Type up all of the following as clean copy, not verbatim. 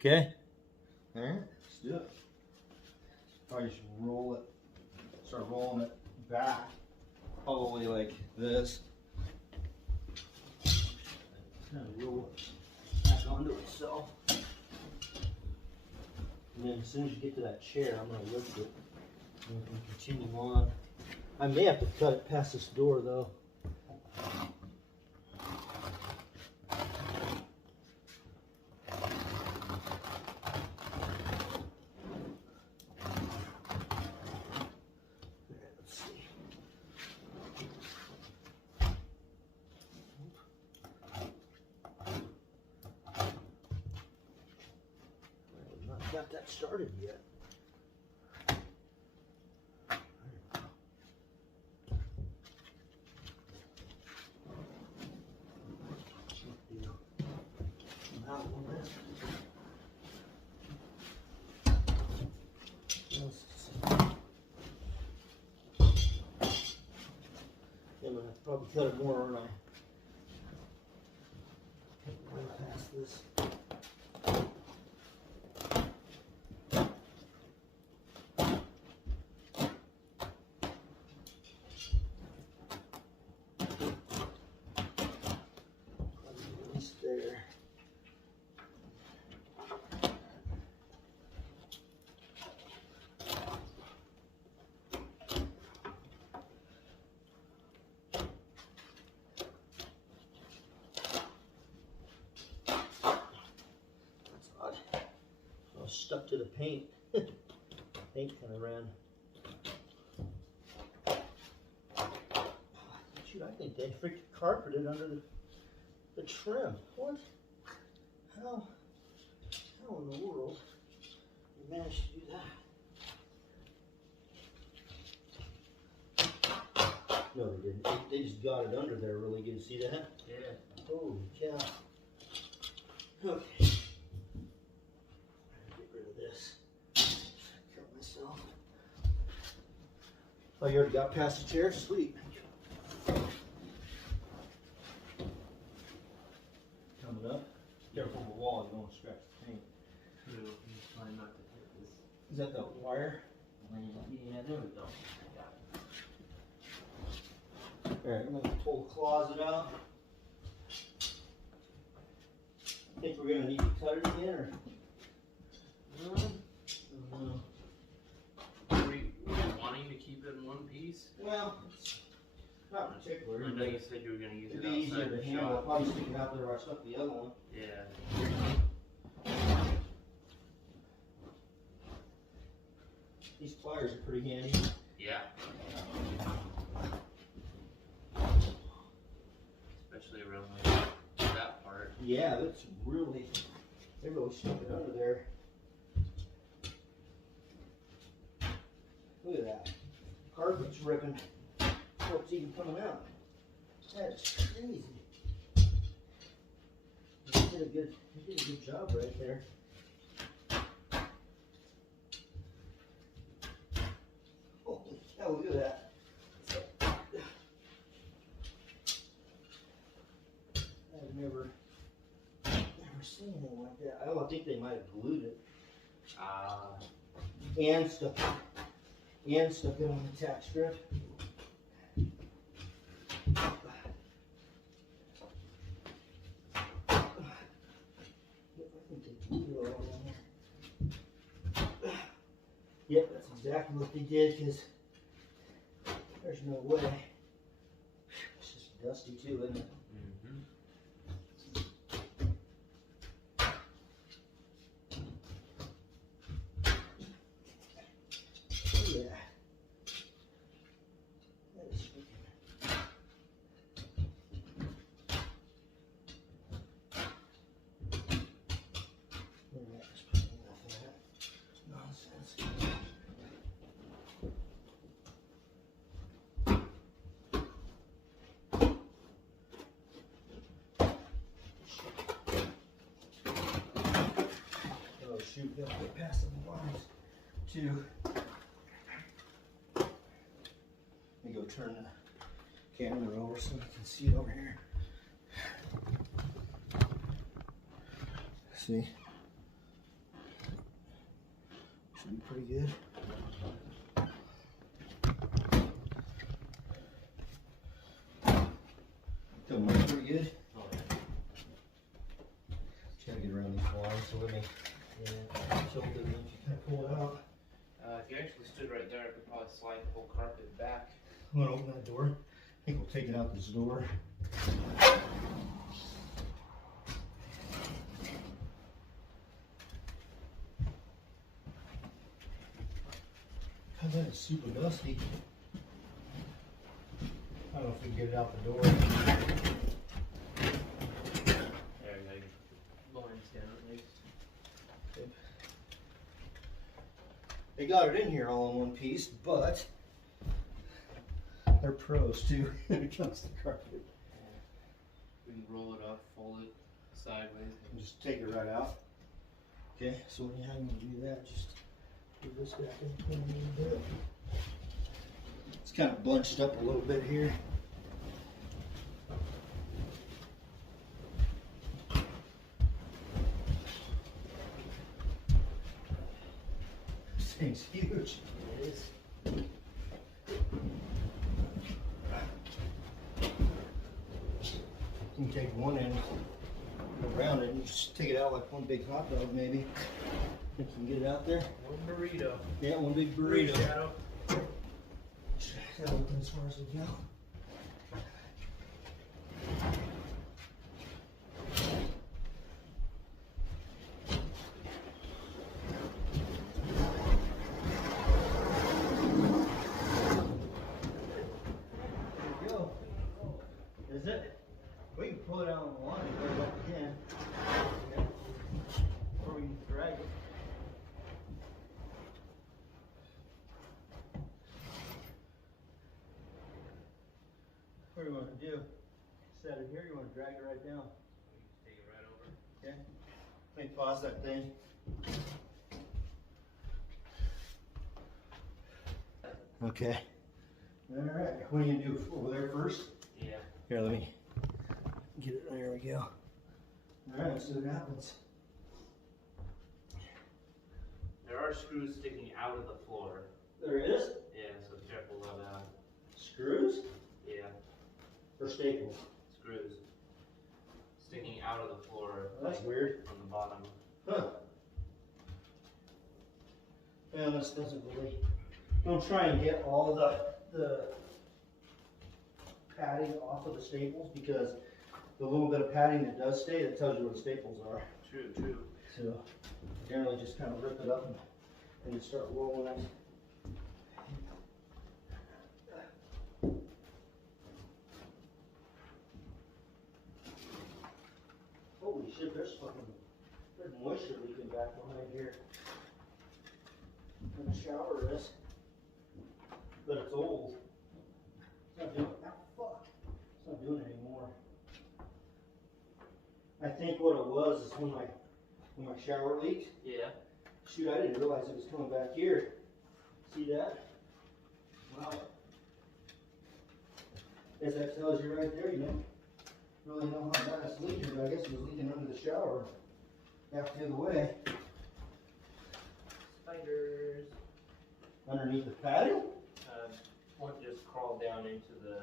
Okay. All right, let's do it. Probably just roll it, start rolling it back, probably like this. Kind of roll it back onto itself. And then as soon as you get to that chair, I'm going to lift it and we can continue on. I may have to cut it past this door though. Got that started yet. I'm gonna probably cut it more, aren't I? Way past this. There. That's odd. I was stuck to the paint. Paint kind of ran. Shoot, I think they freaking carpeted under the trim. What? How in the world you managed to do that? No, they didn't. They just got it under there really good. See that? Yeah. Holy cow. Okay. Get rid of this. Cut myself. Oh, you already got past the chair? Sweet. Coming up. Careful of the wall, you don't want to scratch the paint. True. I'm trying not to hit this. Is that the wire? Yeah, there we go. Alright, I'm going to pull the closet out. Think we're going to need to cut it again, or? Were you wanting to keep it in one piece? Well, it's not particular. I know you said you were going to use It'd it be easier outside to the handle. I'll shop. probably stick it out there where I stuck the other one. Yeah. These pliers are pretty handy. Yeah. Especially around like that part. Yeah, that's really, they really stuck it under there. Look at that. Carpet's ripping before it's even coming out. That's crazy. You did a good job right there. Holy cow, look at that. I've never seen anything like that. I think they might have glued it. And stuck it on the tack strip. Yep, that's exactly what they did, because there's no way. It's just dusty too, isn't it? Yeah. That is freaking. Yeah, just put enough of that nonsense. Oh shoot, gotta get past the blinds too. Let me go turn the camera over so you can see it over here. See? should be pretty good. Don't look pretty good. Oh, yeah. Just gotta get around these blinds, so let me tilt it and then you kind of pull it out. If you actually stood right there, I could probably slide the whole carpet back. I'm gonna open that door. I think we'll take it out this door. God, that is super dusty. I don't know if we can get it out the door. There you go. You put the blinds down at least. They got it in here all in one piece, but they're pros too when it comes to carpet. We can roll it up, fold it sideways. And just take it right out. Okay, so when you have to do that, just put this back in a little bit. It's kind of bunched up a little bit here. This thing's huge. It is. You can take one end, go around it, and just take it out like one big hot dog, maybe. Think you can get it out there? One burrito. Yeah, one big burrito. Shadow. That'll open as far as we go. There we go. Is it? We can pull it out on the line very well we can. Yeah. Or we can drag it. What do you want to do? Set it here, you want to drag it right down? Take it right over. Okay. Let me pause that thing. Okay. Alright, what are you going to do over there first? Yeah. Here, let me get it. There we go. Alright, let's see what happens. There are screws sticking out of the floor. There is? Yeah, so careful of that. Screws Yeah, or staples? screws. Sticking out of the floor. Well, that's like, weird. from the bottom. Huh. Well, this doesn't really. Don't try and get all the padding off of the staples, because the little bit of padding that does stay, that tells you where the staples are. True, true. So generally just kind of rip it up and just start rolling it. Holy shit, there's moisture leaking back behind here. And the shower is. But it's old. It's not doing It's not doing it anymore. I think what it was is when my shower leaked. Yeah. Shoot, I didn't realize it was coming back here. See that? Wow. As that tells you right there, you don't really know how bad it's leaking, but I guess it was leaking under the shower half the other way. Spiders. Underneath the padding? One just crawled down into the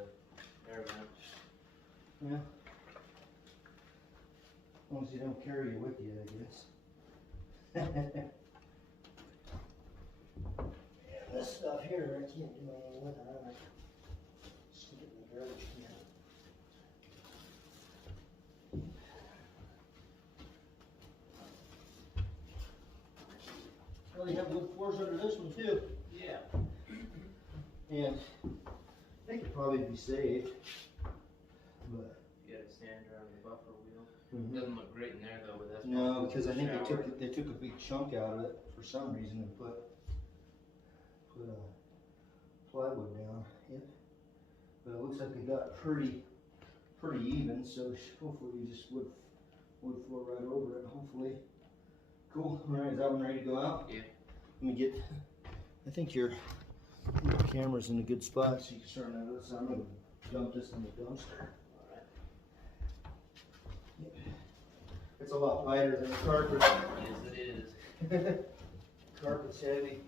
air vent. Yeah. As long as you don't carry it with you, I guess. Yeah, this stuff here, I can't do anything with it. I stick it in the garbage can. Well, you have wood floors under this one too. Yeah. And they could probably be saved, but You gotta stand around the buffer wheel. mhm. Doesn't look great in there though, but that's No, probably because I think shower. they took a big chunk out of it for some reason and put plywood down. Yep. But it looks like they got pretty even. So hopefully you just wood floor right over it. Hopefully. Cool. All right, is that one ready to go out? Yeah. Let me get. I think your camera's in a good spot, so you can start out this. I'm gonna dump this in the dumpster. All right. Yep. It's a lot lighter than the carpet. Yes, it is. Carpet's heavy.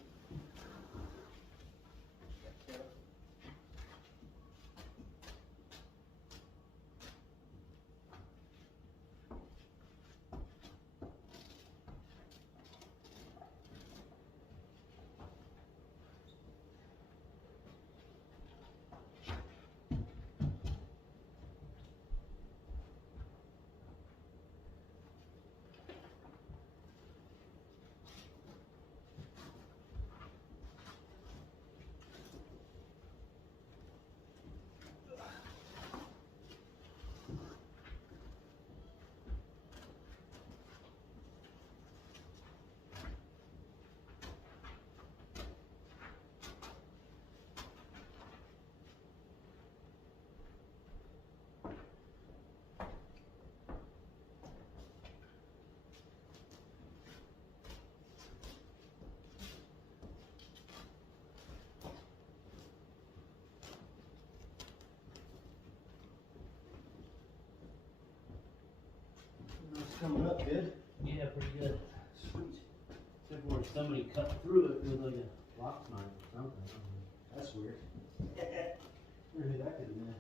It's coming up good. Yeah, pretty good. Sweet. Except where somebody cut through it with like a lock knife or something. That's weird. Wonder who that could have been.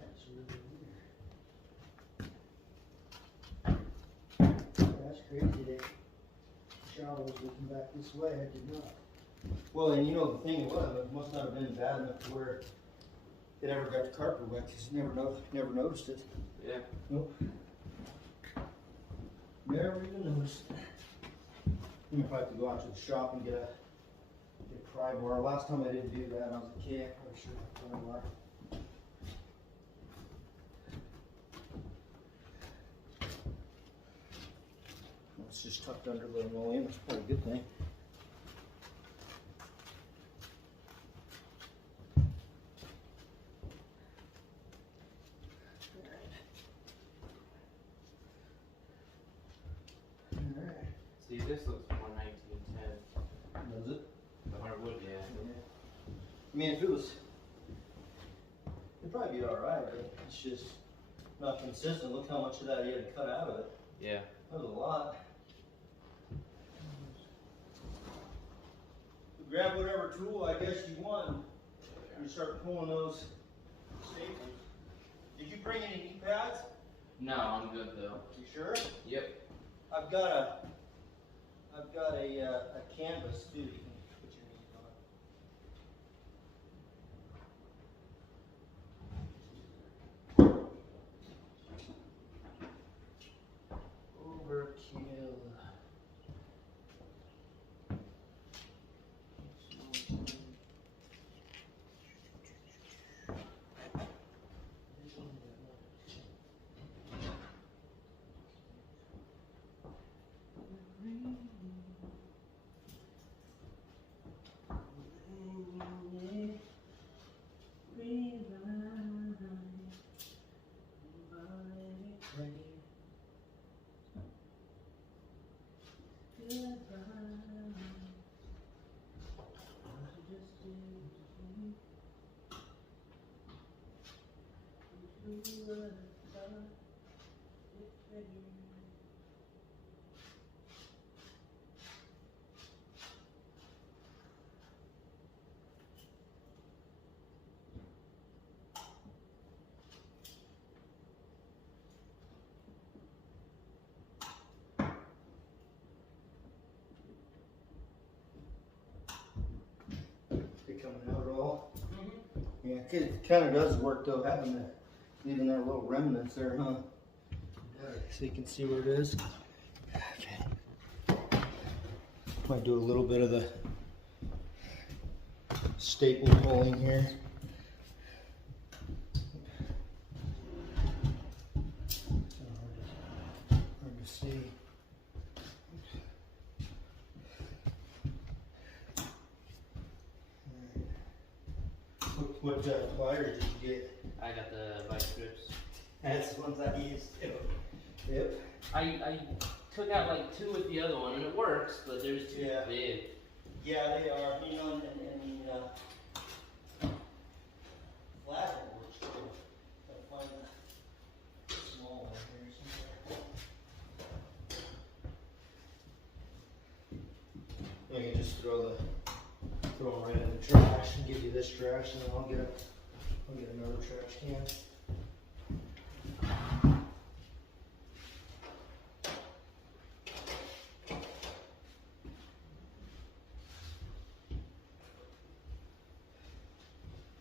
That's really weird. That's crazy that shower was looking back this way. I did not. Well, and you know the thing was, it must not have been bad enough to where it ever got the carpet wet because never noticed it. Yeah. Nope. Never even noticed. I'm gonna have to go out to the shop and get a pry bar. Last time I didn't do that, I was a kid. I probably should have done a bar. It's just tucked under the linoleum. That's probably a good thing. See, this looks more 1910. Does it? The hardwood, yeah. I mean, if it was, it'd probably be alright, but it's just not consistent. Look how much of that he had to cut out of it. Yeah. That was a lot. Grab whatever tool I guess you want and you start pulling those staples. Did you bring any knee pads? No, I'm good though. You sure? Yep. I've got a canvas too. You can put your knees on. Overkill. Coming out at all? Yeah, it kind of does work though, having that, leaving that little remnants there, huh? So you can see where it is. Okay. Might do a little bit of the staple pulling here. Hard to see. What pliers did you get? I got the vice grips. That's the ones I used too. Yep. I took out like two with the other one and it works, but there's too big. Yeah, they are. You know, and flat works too. Gotta find a small one here somewhere. throw them right in the trash and give you this trash, and then I'll get another trash can.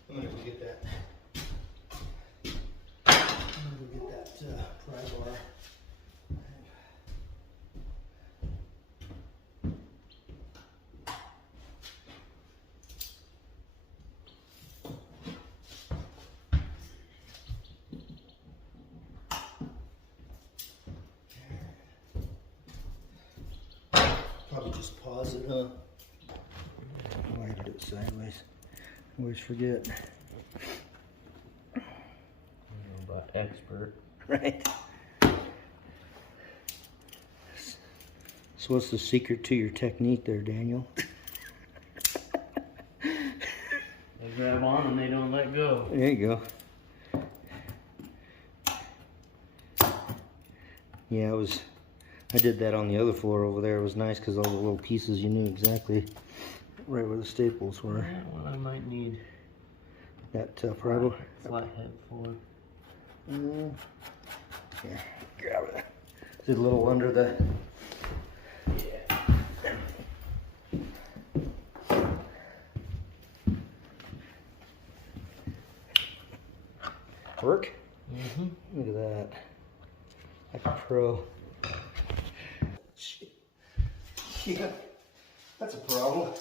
I'm gonna go get that. Pry bar. Probably just pause it, huh? Why did I do it sideways? I always forget. I don't know about expert. Right. So what's the secret to your technique there, Daniel? They grab on and they don't let go. There you go. Yeah, I did that on the other floor over there. It was nice because all the little pieces, you knew exactly right where the staples were. That one I might need. That pry bar? Flathead for. Yeah, grab it. Is it a little under the... Yeah. Work? Mm-hmm. Look at that. Like a pro. Yeah, that's a problem.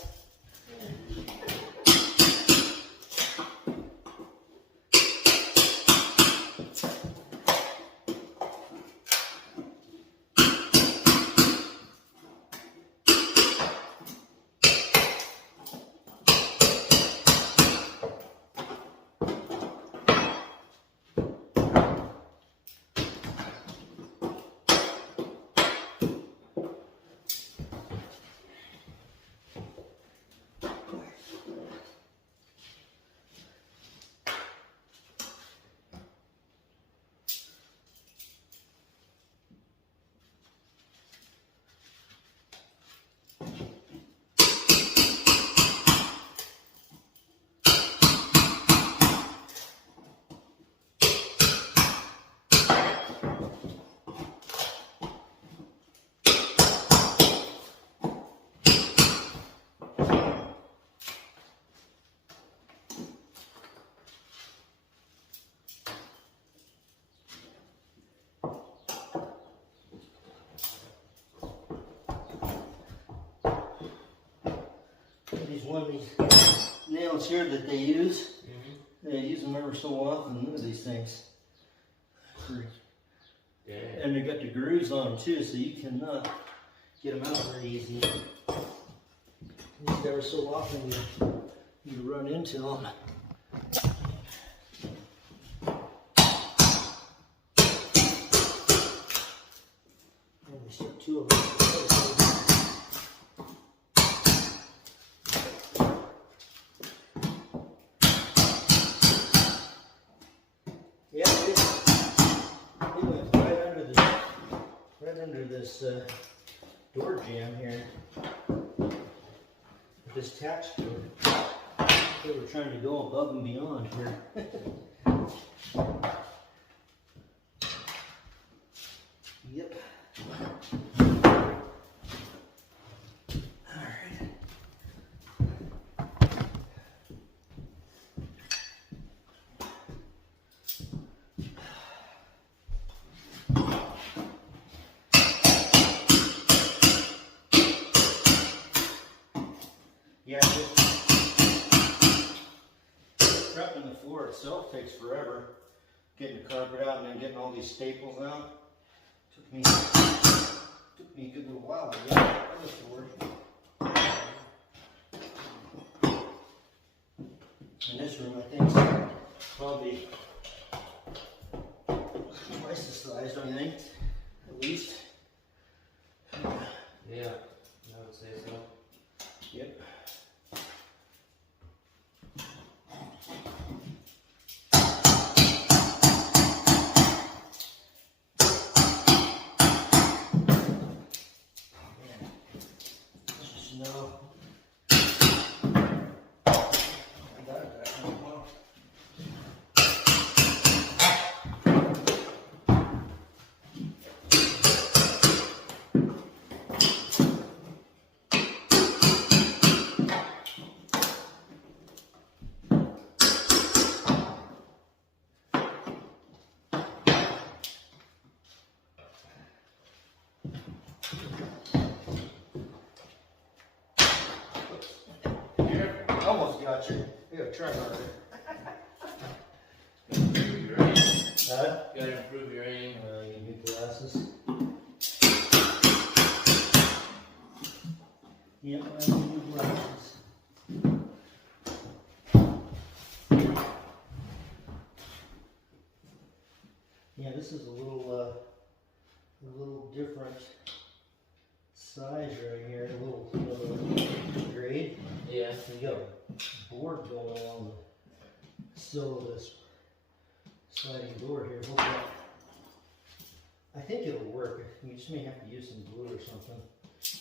One of these nails here that they use. They use them ever so often. Look at these things. Yeah. And they got the grooves on them too, so you cannot get them out very easy. These ever so often you run into them. And they stuck two of them. This door jamb here with this attach to it. They were trying to go above and beyond here. Yep. Yeah, prepping the floor itself takes forever. Getting the carpet out and then getting all these staples out. Took me a good little while to get on the floor. In this room, I think it's probably twice the size, don't you think? At least. Yeah, I would say so. Yep. got you. I gotta try harder. Improve your aim. Huh? Gotta improve your aim. You need glasses. Yep, I need new glasses. Yeah, this is a little different size right here, a little grade. Yeah. So you got a board going along the sill of this sliding door here. Hopefully, I think it'll work. You just may have to use some glue or something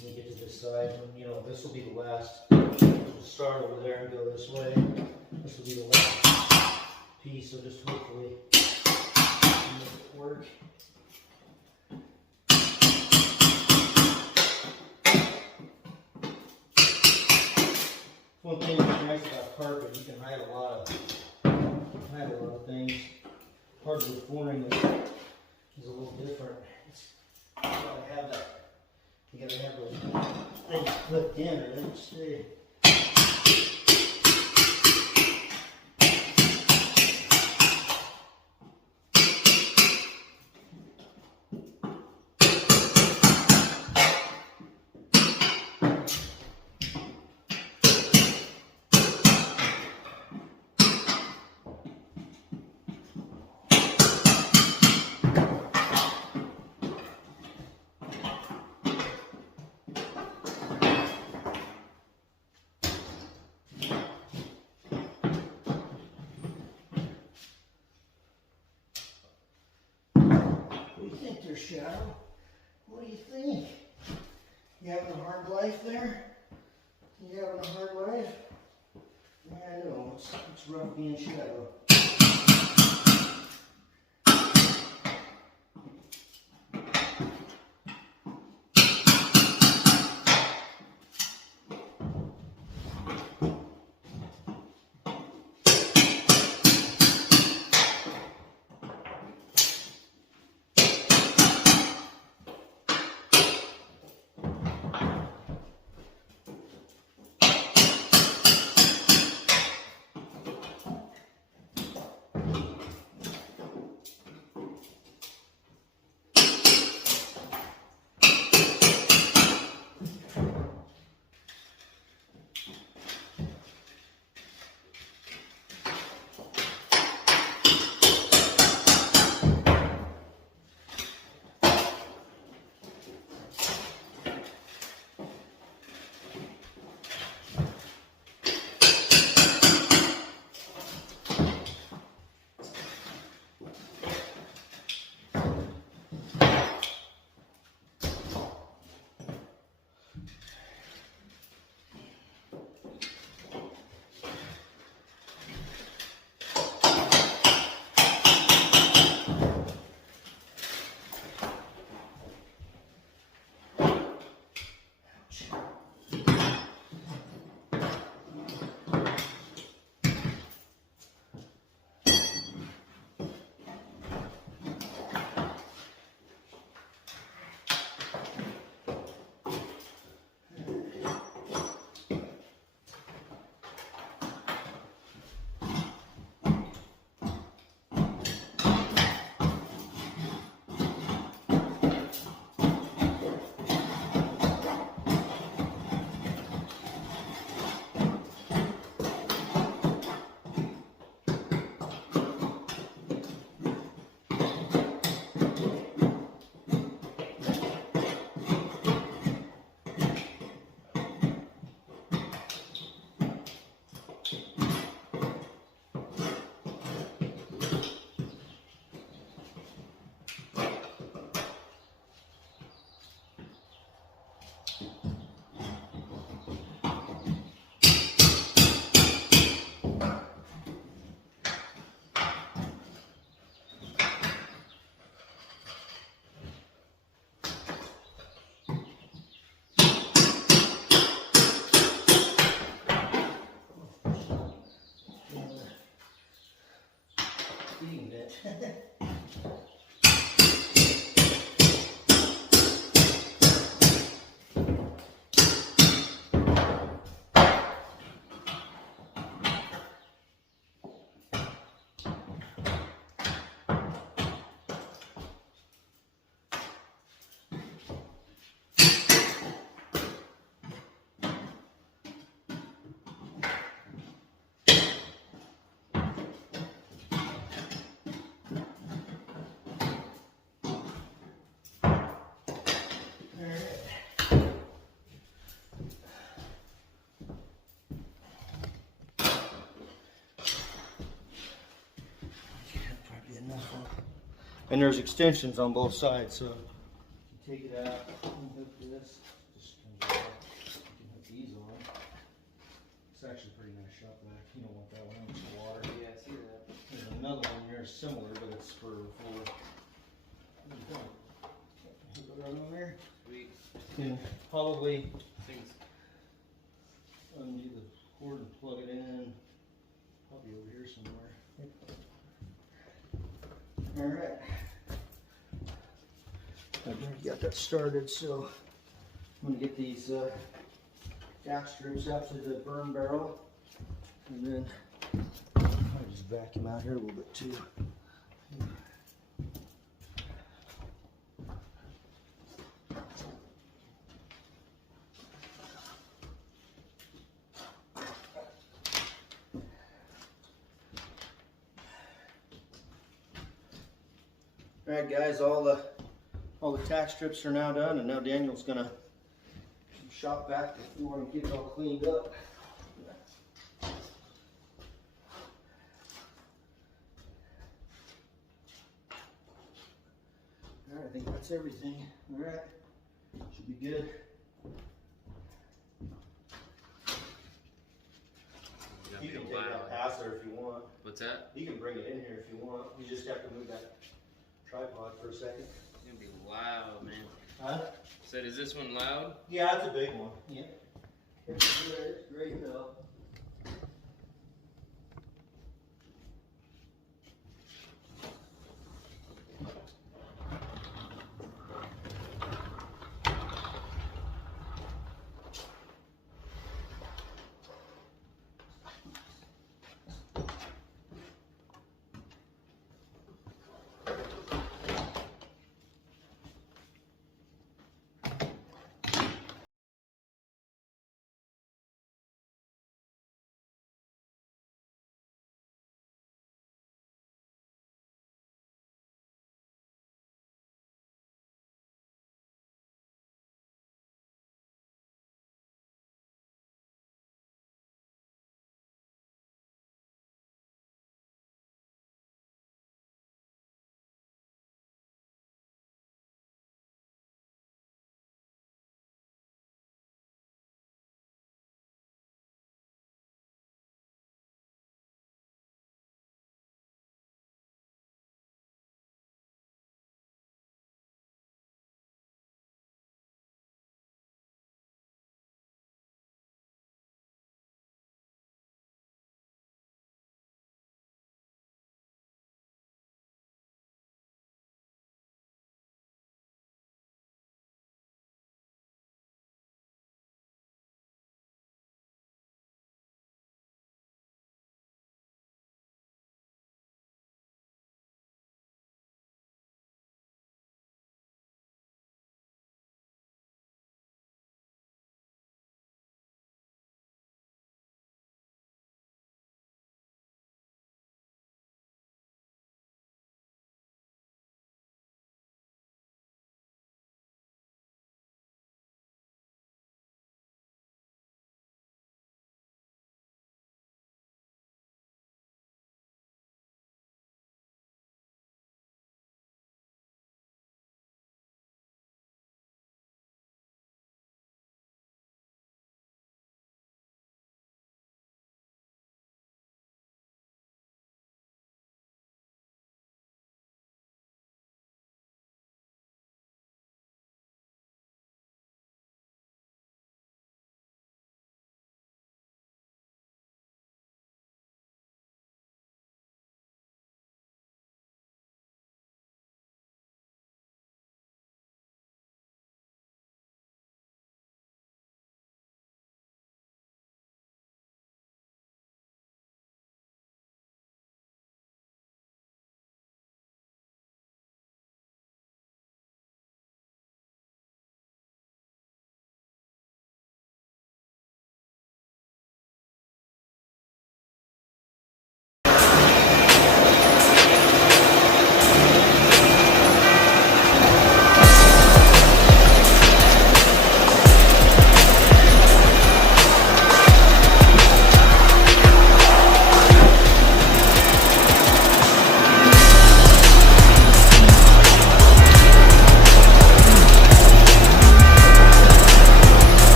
when you get to this side. And, you know, this will be the last. We'll start over there and go this way. This will be the last piece, so just hopefully make it work. One thing that's nice about carpet, you can hide a lot of things. Hardwood flooring is a little different. You gotta have those things clipped in or they don't stay. Shadow, what do you think? You having a hard life there? You having a hard life? Yeah, I know, it's rough being Shadow. And there's extensions on both sides, so you take it out, unhook this, just comes out. You can hook these on. It's actually pretty nice shop vac. You don't want that one in the water. Yeah, I see that. There's another one here similar, but it's for hook it right on there. Sweet. Can probably Things. undo the cord and plug it in. Probably over here somewhere. Alright. I've already got that started, so I'm gonna get these jack strips out to the burn barrel, and then I'll just vacuum out here a little bit too. Alright guys, all the tack strips are now done, and now Daniel's gonna shop back the floor and get it all cleaned up. Alright, I think that's everything. Alright, should be good. You can take out past there if you want. What's that? You can bring it in here if you want. You just have to move that tripod for a second. It's gonna be loud, man. Huh? Said, is this one loud? Yeah, it's a big one. Yeah. It's good. It's great though.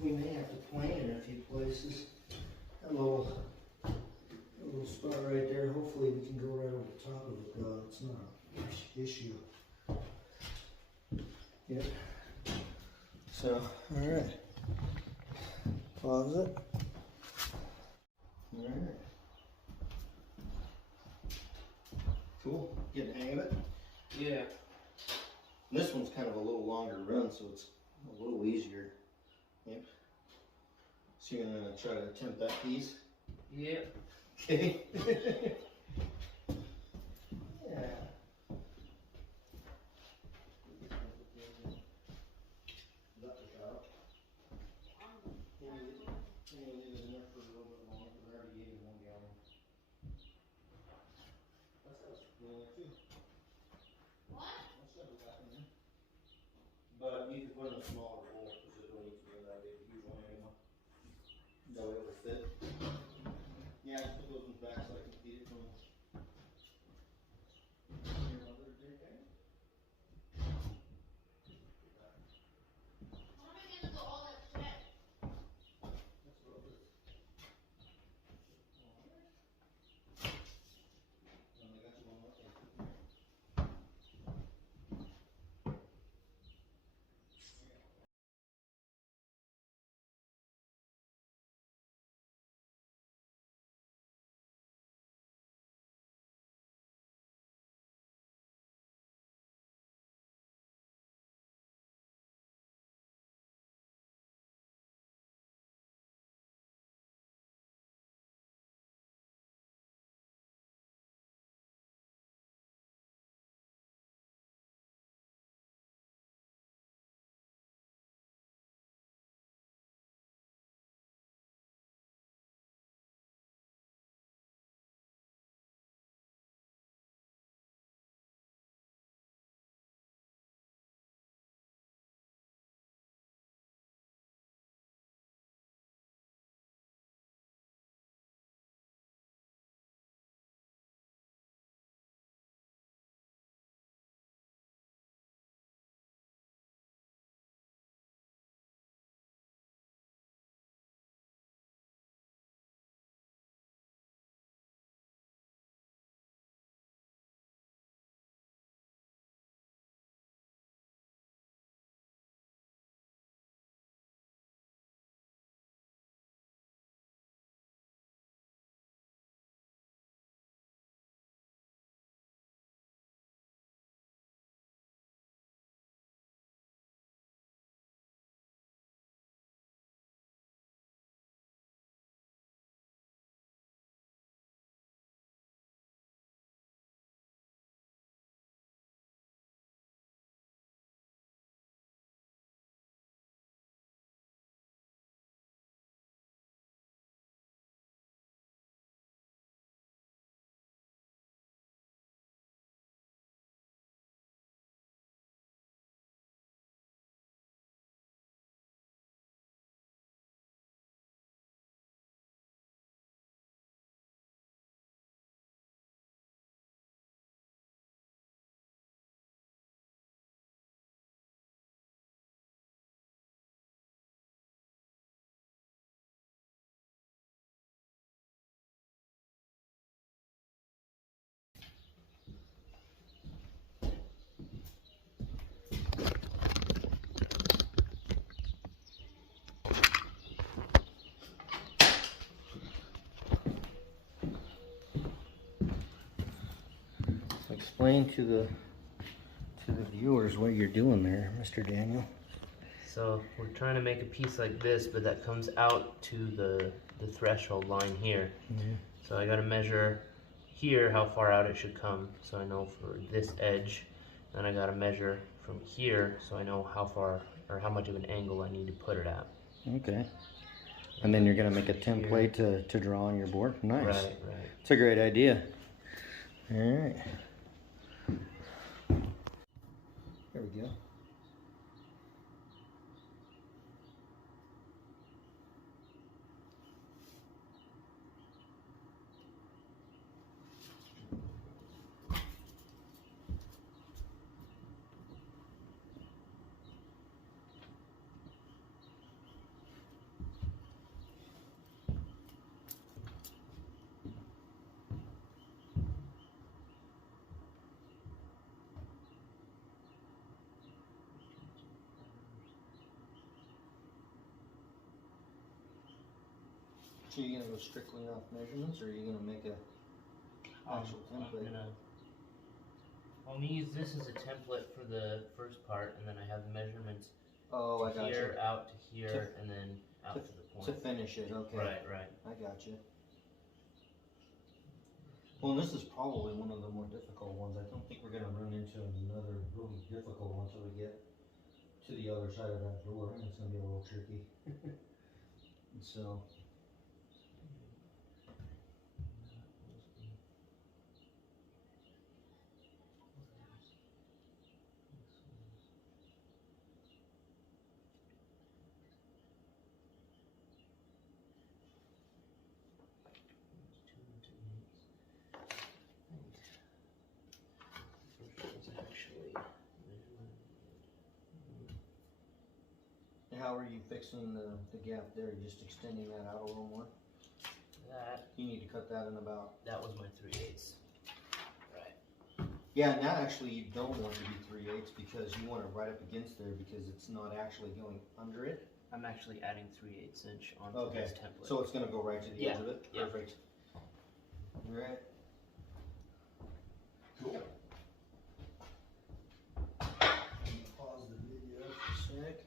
we may have to plane in a few places. A little spot right there. Hopefully we can go right over the top of it though. It's not an issue. Yep. So, alright. Pause it. Alright. Cool. Getting the hang of it? Yeah. And this one's kind of a little longer run, so it's a little easier. Yep. So you're gonna try to attempt that piece? Yep. Okay. Yeah. But you could put in a smaller bowl because it don't need to be that big, a huge one anymore. That way it will fit. Yeah, just put those ones back so I can feed it from your mother drink there. That's what it is. And I got you one more thing. Explain to the viewers what you're doing there, Mr. Daniel. So we're trying to make a piece like this, but that comes out to the threshold line here. Mm-hmm. So I got to measure here how far out it should come, so I know for this edge. Then I got to measure from here, so I know how far or how much of an angle I need to put it at. Okay. And then you're gonna make a template to draw on your board. Nice. Right, right. It's a great idea. All right. There we go. So you're gonna go strictly off measurements, or are you gonna make a actual template? I'm gonna use this as a template for the first part, and then I have the measurements Oh, I got here, you. out to here, and then out to the To point. finish it, okay. Right. I got you. Well, this is probably one of the more difficult ones. I don't think we're gonna run into another really difficult one until we get to the other side of that door. It's gonna be a little tricky. And so. How are you fixing the gap there? You just extending that out a little more? You need to cut that in about. That was my 3/8. Right. Yeah, and that actually you don't want to be 3/8 because you want it right up against there because it's not actually going under it. I'm actually adding 3/8 inch onto this template. So it's gonna go right to the edge of it? Yeah. Perfect. Alright. Cool. Pause the video for a sec.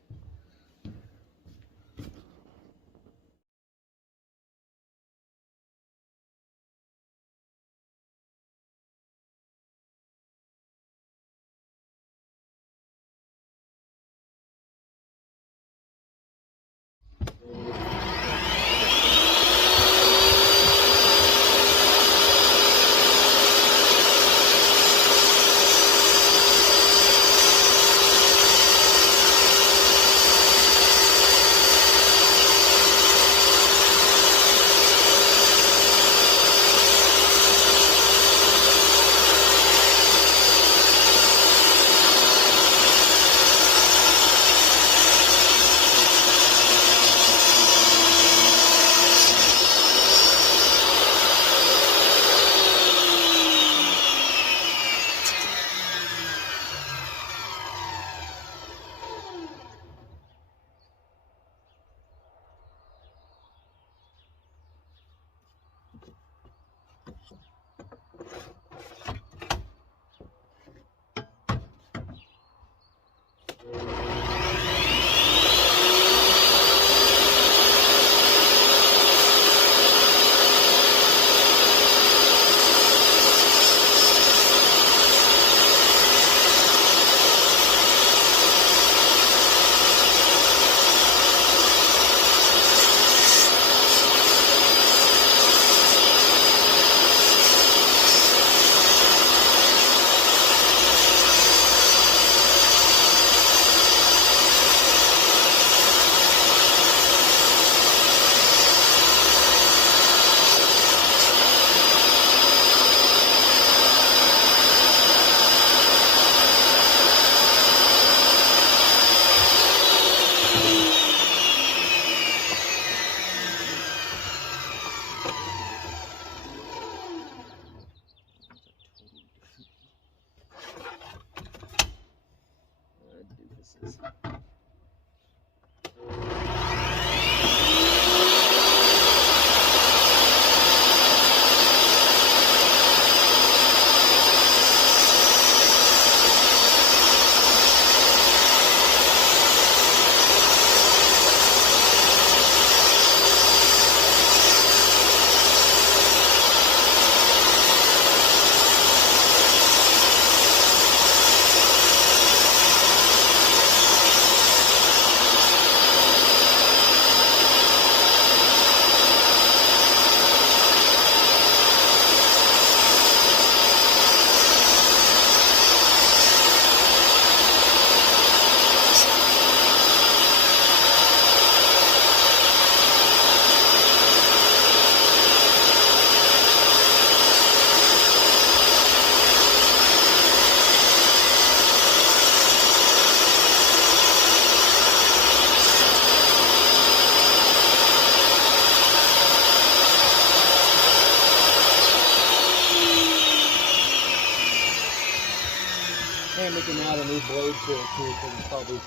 And we can add a new blade to it too, because it's probably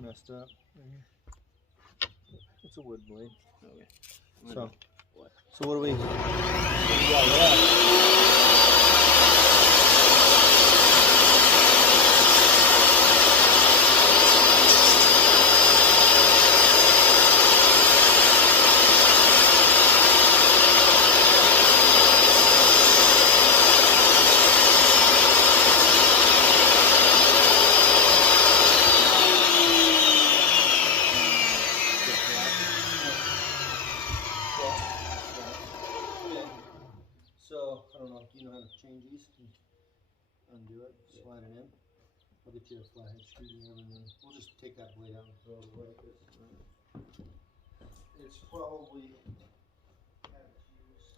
messed up. It's a wood blade. Okay. So, What? so what do we got left? So, I don't know, do you know how to change these? Undo it, slide it in. I'll get you a flathead screwdriver and then we'll just take that blade out and throw it away. It's probably had its use.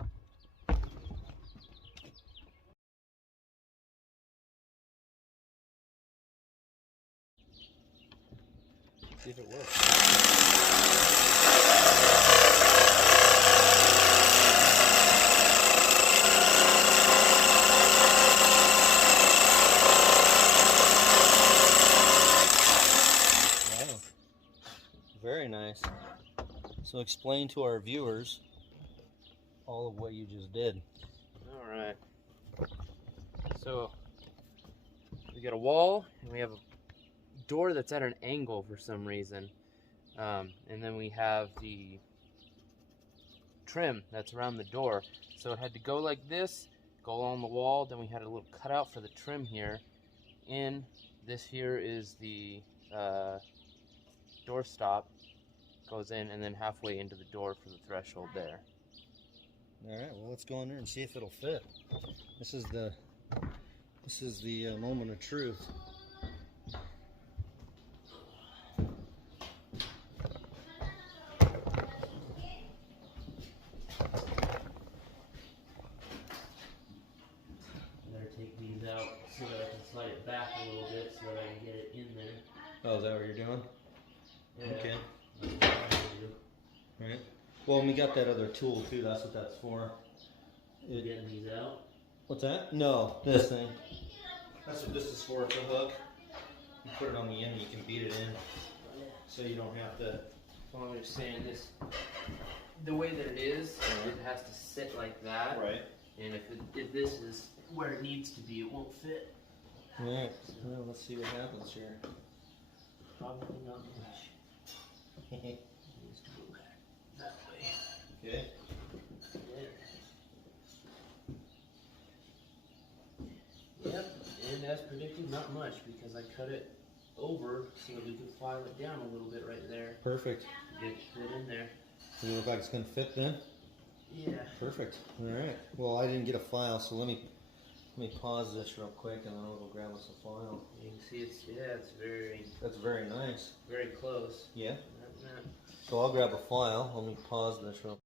See if it works. Wow. Very nice. So explain to our viewers all of what you just did. All right. So we got a wall, and we have a door that's at an angle for some reason, and then we have the trim that's around the door. So it had to go like this, go along the wall. Then we had a little cutout for the trim here. In this here is the door stop, goes in, and then halfway into the door for the threshold there. All right, well, let's go in there and see if it'll fit. This is the moment of truth. Better take these out so that I can slide it back a little bit so that I can get it in there. Oh, is that what you're doing? Yeah. Okay. That's what I'm gonna do. Right. Well, and we got that other tool too. That's what that's for. Getting these out. What's that? No, this thing. That's what this is for. It's a hook. You put it on the end, and you can beat it in, so you don't have to. Well, I'm just saying this. The way that it is, it has to sit like that. Right. And if this is where it needs to be, it won't fit. All right. Well, let's see what happens here. Probably not much. It needs to go back that way. Okay. There. Yep, and as predicted, not much because I cut it over so that we could file it down a little bit right there. Perfect. Get it fit in there. Does it look like it's gonna fit then? Yeah. Perfect. All right. Well, I didn't get a file, so let me pause this real quick, and then I'll go grab us a file. You can see it's very That's very nice. very close. Yeah. Not- So I'll grab a file. Let me pause this real quick.